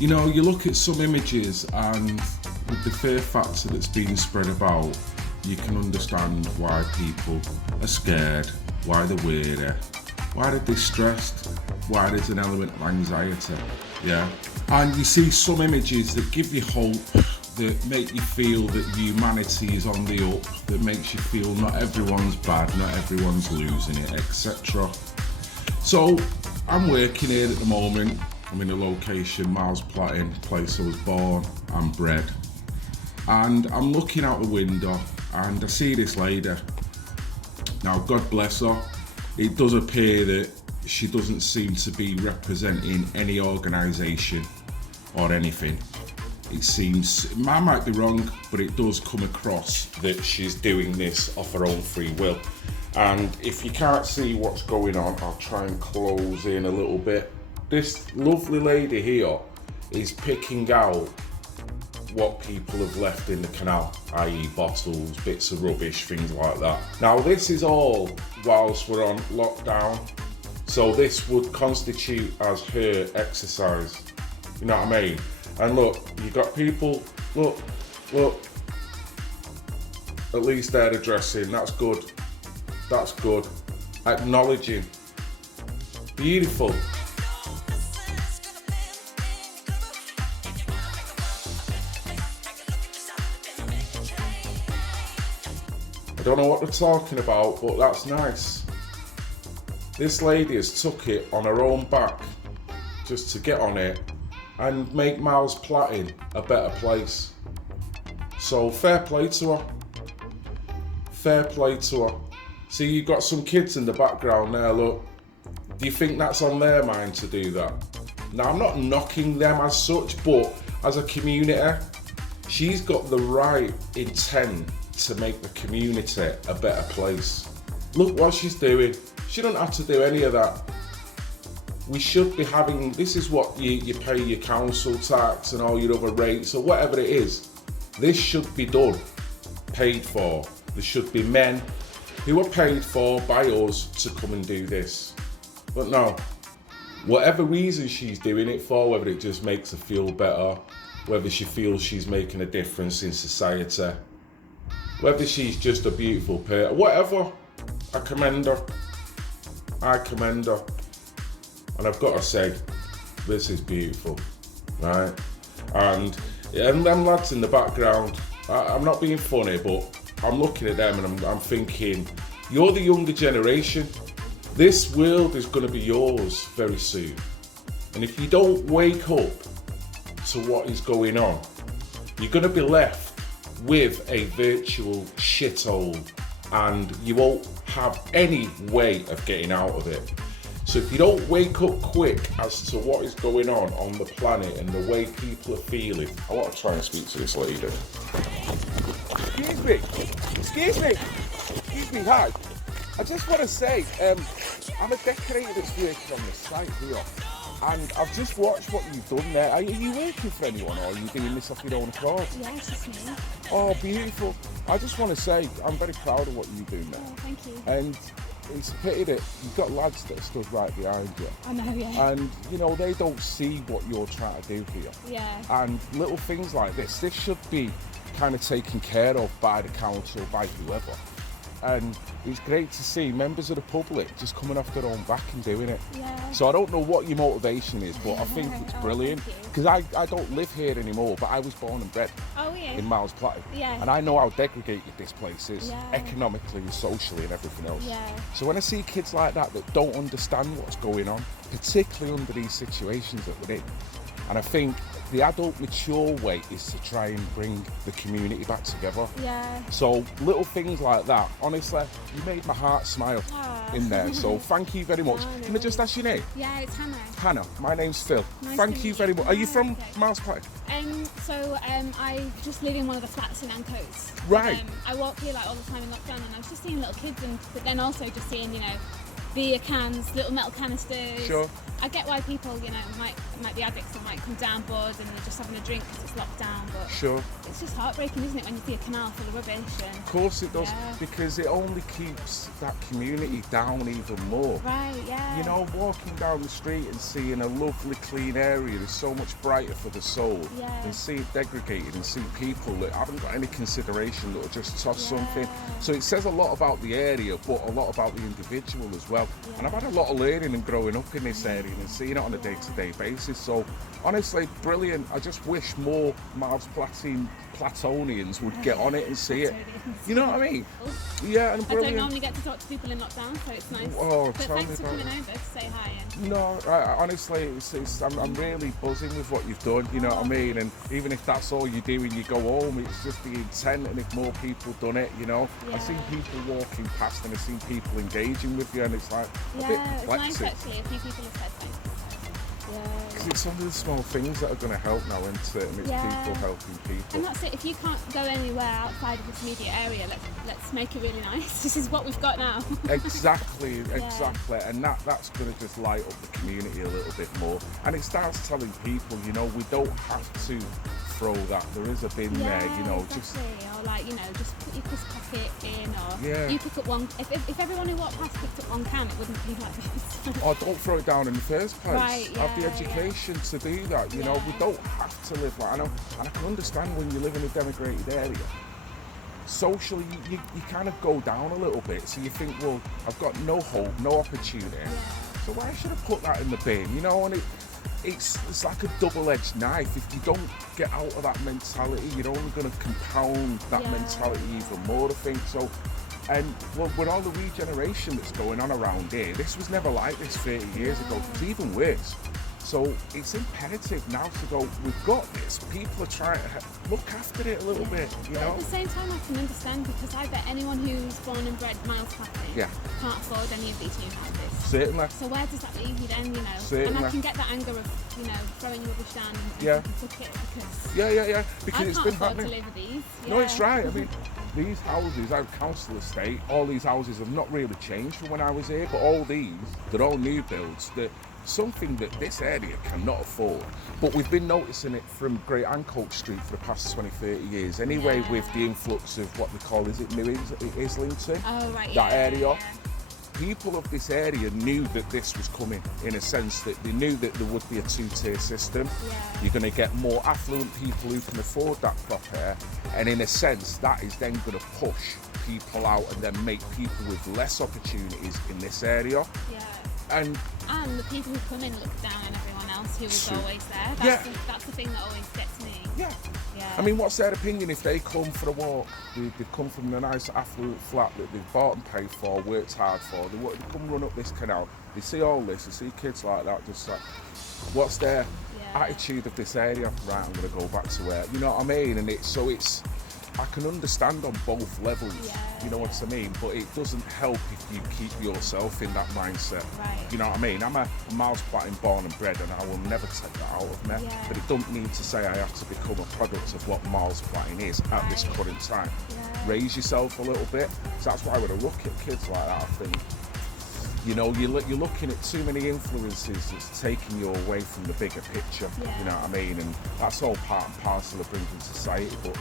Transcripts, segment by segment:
You know, you look at some images and with the fear factor that's being spread about, you can understand why people are scared, why they're weary, why they're distressed, why there's an element of anxiety, yeah? And you see some images that give you hope, that make you feel that humanity is on the up, that makes you feel not everyone's bad, not everyone's losing it, etc. So I'm working here at the moment. I'm in a location, Miles Platting, place I was born and bred. And I'm looking out the window and I see this lady. Now, God bless her, it does appear that she doesn't seem to be representing any organisation or anything. It seems, I might be wrong, but it does come across that she's doing this off her own free will. And if you can't see what's going on, I'll try and close in a little bit. This lovely lady here is picking out what people have left in the canal, i.e. bottles, bits of rubbish, things like that. Now this is all whilst we're on lockdown, so this would constitute as her exercise, you know what I mean? And look, you got people, look, at least they're addressing, that's good, acknowledging, beautiful. I don't know what they're talking about, but that's nice. This lady has took it on her own back just to get on it and make Miles Platting a better place. So fair play to her. Fair play to her. See, you've got some kids in the background there, look. Do you think that's on their mind to do that? Now, I'm not knocking them as such, but as a community, she's got the right intent to make the community a better place. Look what she's doing. She don't have to do any of that. We should be having, this is what you pay your council tax and all your other rates or whatever it is. This should be done, paid for. There should be men who are paid for by us to come and do this. But no, whatever reason she's doing it for, whether it just makes her feel better, whether she feels she's making a difference in society, whether she's just a beautiful person, whatever, I commend her. And I've got to say, this is beautiful, right? And them lads in the background, I'm not being funny, but I'm looking at them and I'm thinking, you're the younger generation. This world is going to be yours very soon. And if you don't wake up to what is going on, you're going to be left with a virtual shithole and you won't have any way of getting out of it. So if you don't wake up quick as to what is going on the planet and the way people are feeling, I want to try and speak to this lady. Excuse me, hi. I just want to say, I'm a decorator that's working on the site here. And I've just watched what you've done there. Are you working for anyone or are you doing this off your own accord? Yes, it's me. Oh, beautiful. I just want to say I'm very proud of what you're doing there. Oh, thank you. And it's a pity that you've got lads that are stood right behind you. I know, yeah. And, you know, they don't see what you're trying to do here. Yeah. And little things like this should be kind of taken care of by the council, by whoever. And it's great to see members of the public just coming off their own back and doing it. Yeah. So I don't know what your motivation is, but I think it's brilliant. Because I don't live here anymore, but I was born and bred in Miles Platting. Yeah. And I know how degraded this place is, Yeah. economically and socially and everything else. Yeah. So when I see kids like that don't understand what's going on, particularly under these situations that we're in, and I think the adult mature way is to try and bring the community back together. Yeah. So little things like that, honestly, you made my heart smile in there. So thank you very much. No, Can I just ask your name? Yeah, it's Hannah. Hannah, my name's Phil. Nice Thank to you meet very you. much. Are you from Okay. Miles Platting? I just live in one of the flats in Ancoats. Right. I walk here like all the time in lockdown, and I was just seeing little kids, but then also just seeing, beer cans, little metal canisters. Sure. I get why people, you know, might be addicts or might come down bored and they're just having a drink because it's locked down, but Sure. it's just heartbreaking, isn't it, when you see a canal full of rubbish and... Of course it does, Yeah. because it only keeps that community down even more. Right, yeah. You know, walking down the street and seeing a lovely clean area is so much brighter for the soul Yeah. than see it degraded and see people that haven't got any consideration that will just toss Yeah. something. So it says a lot about the area, but a lot about the individual as well. And I've had a lot of learning and growing up in this area and seeing it on a day-to-day basis. So honestly, brilliant. I just wish more Miles Plattonians would get on it and see it. You know what I mean? Yeah, and I brilliant. don't normally get to talk to people in lockdown, so it's nice. Oh, but tell me thanks for about coming it. over to say hi. And No, honestly, I'm really buzzing with what you've done, you know what I mean? And even if that's all you do when you go home, it's just the intent, and if more people done it, you know? Yeah. I've seen people walking past and I've seen people engaging with you, and it's like a bit yeah, it's nice perplexing. actually. A few people have said thanks. Yeah. Because it's some of the small things that are going to help now, isn't it? And it's Yeah. people helping people. And that's it. If you can't go anywhere outside of this immediate area, let's make it really nice. This is what we've got now. Exactly. And that's going to just light up the community a little bit more. And it starts telling people, you know, we don't have to throw that. There is a bin there, you know, just... exactly. Or like, you know, just put your crisp packet in, or Yeah. you pick up one. If everyone who walked past picked up one can, it wouldn't be like this. Or don't throw it down in the first place. Right, Have the yeah, education to do that. You know, we Yeah. don't have to live like, and I can understand when you live in a denigrated area. Socially, you kind of go down a little bit. So you think, well, I've got no hope, no opportunity. So why should I put that in the bin? You know, and it's like a double-edged knife. If you don't get out of that mentality, you're only going to compound that Yeah. mentality even more, I think. So, and well, with all the regeneration that's going on around here, this was never like this 30 years ago. It's even worse. So it's imperative now to go, we've got this. People are trying to look after it a little bit, you But know? at the same time, I can understand, because I bet anyone who's born and bred Miles Platting Yeah. can't afford any of these new houses. Certainly. So where does that leave you then, you know? And Certainly. I can get that anger of, you know, throwing your rubbish down and Yeah. taking took it, because Yeah. Because I it's can't been afford happening. to live with these. No, it's Yeah. right. I mean, these houses, our council estate, all these houses have not really changed from when I was here, but all these, they're all new builds. That something that this area cannot afford. But we've been noticing it from Great Ancoke Street for the past 20, 30 years. Anyway, Yeah. with the influx of what they call, is it New Islington? Oh, right, That yeah, area. yeah. People of this area knew that this was coming, in a sense that they knew that there would be a two-tier system. Yeah. You're going to get more affluent people who can afford that property, and in a sense that is then going to push people out and then make people with less opportunities in this area. Yeah. And And the people who come in look down on everyone else who was True. always there. Yeah. That's the thing that always gets me. yeah, Yeah. I mean, what's their opinion if they come for a walk? They've come from a nice affluent flat that they've bought and paid for, worked hard for. They come run up this canal. They see all this. They see kids like that. Just like, what's their Yeah. attitude of this area? Right, I'm going to go back to where. You know what I mean? And it's. I can understand on both levels. Yeah, You know what I mean? But it doesn't help if you keep yourself in that mindset. Right. You know what I mean? I'm a Miles Platting born and bred, and I will never take that out of me. Yeah. But it don't mean to say I have to become a product of what Miles Platting is at this Right. current time. Yeah. Raise yourself a little bit. So that's why when I look at kids like that, I think, you know, you're looking at too many influences that's taking you away from the bigger picture. Yeah. You know what I mean? And that's all part and parcel of bringing society. But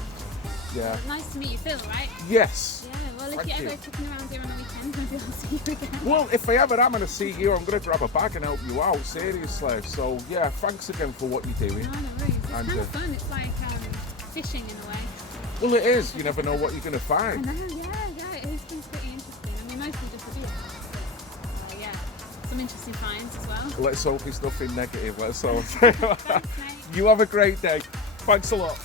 yeah. Nice to meet you, Phil, right? Yes. Yeah, well, if Thank you're you. ever kicking around here on a weekend, maybe I'll see you again. Well, if I ever am going to see you, I'm going to grab a bag and help you out, seriously. So, yeah, thanks again for what you're doing. No worries. It's And, kind of fun. It's like fishing in a way. Well, it is. You never know what you're going to I find. know, yeah, it has been pretty interesting. I mean, mostly just the beach, but yeah, some interesting finds as well. Let's hope it's nothing negative. Let's hope. Thanks, mate. You have a great day. Thanks a lot.